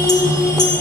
Música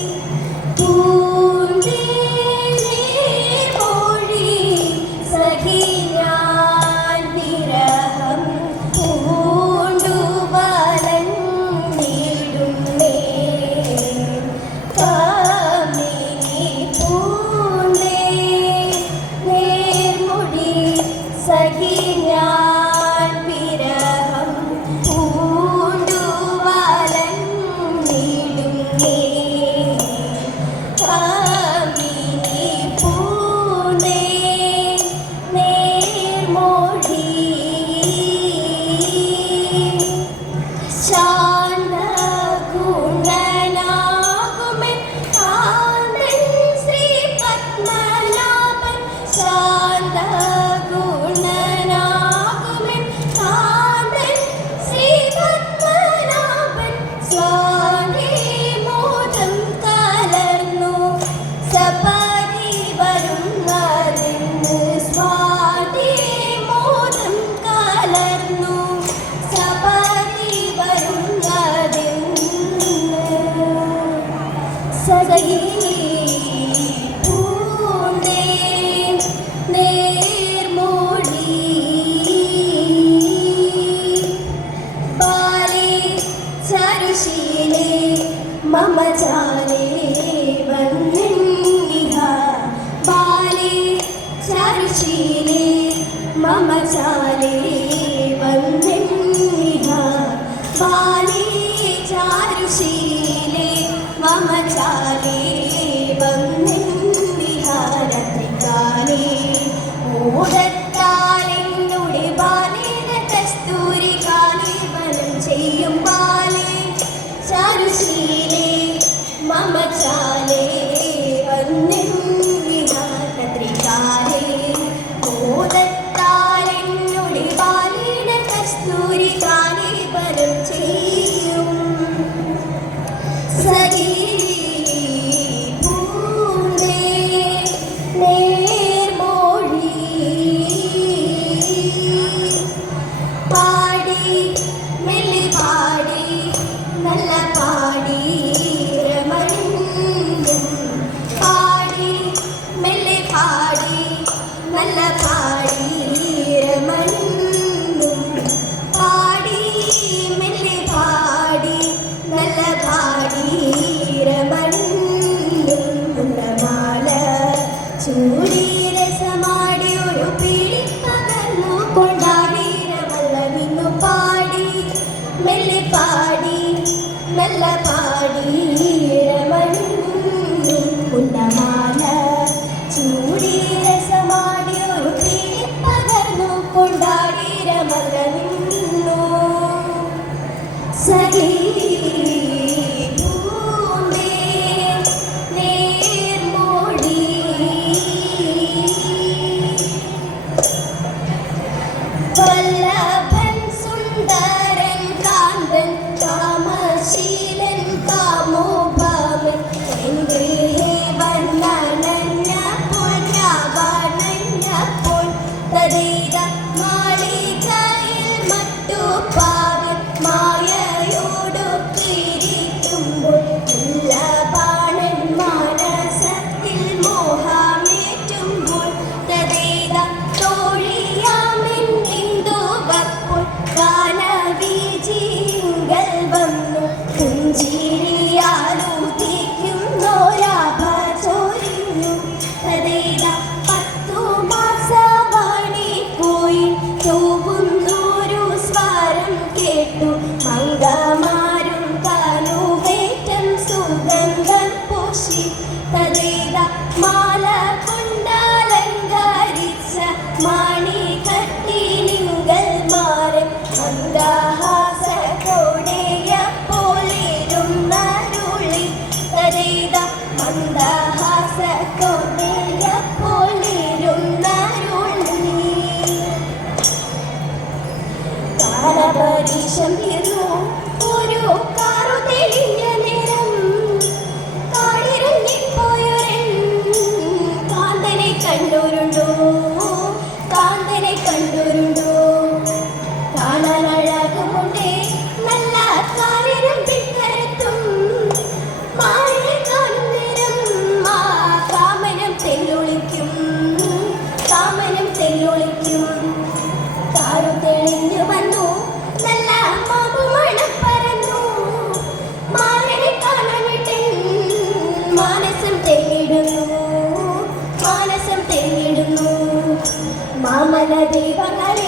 the ശീലേ മമ ചാലേ വന്നിഹ ബാലേ ചാരുശീലേ മമ ചാലേ വന്നിഹാരത്തിക്കാലേ ഓടത്താലെന്നുടെ ബാലേന കസ്തൂരി കാലേ വനം ചെയ്യും ബാലേ. ചാരുശീലേ മമ ചാലേ party. Vallabhan Sundaran Kanthan താമസീ 神一 I baby. you guys.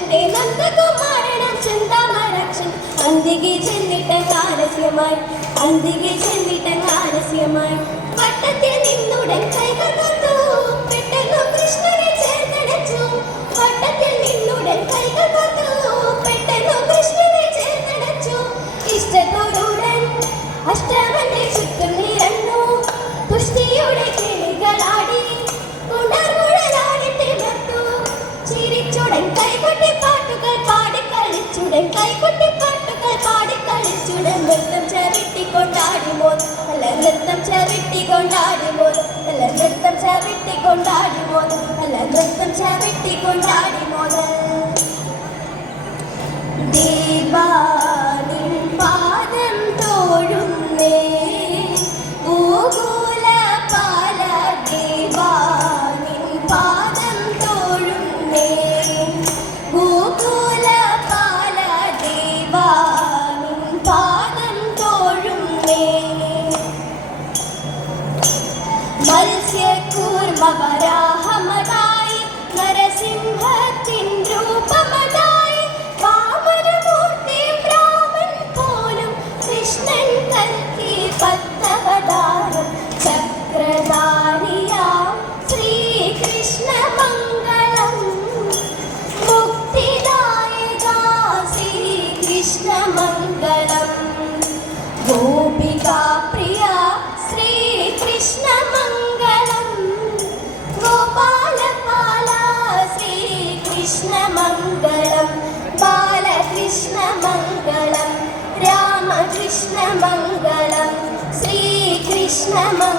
ചന്ദ്രന്റെ നന്ദകുമാരണം ചന്ദാമരാക്ഷൻ അന്തികെ ചെന്നിട്ട കാരസ്യമായി അന്തികെ ചെന്നിട്ട കാരസ്യമായി. വട്ടത്തിൽ നിന്നുടൻ കൈകൾ കൈകൊട്ടിപ്പാട്ടുകൾ പാടിക്കളിച്ചുടൻ നൃത്തം ചവിട്ടി കൊണ്ടാടുമോ നല്ല നൃത്തം ചവിട്ടി കൊണ്ടാടുമോ നല്ല നൃത്തം കൊണ്ടാടുമോ നല്ല നൃത്തം കൊണ്ടാടുമോ ദീപാ कृष्णमङ्गलं बालकृष्णमङ्गलं रामकृष्णमङ्गलं श्रीकृष्णमङ्गलम्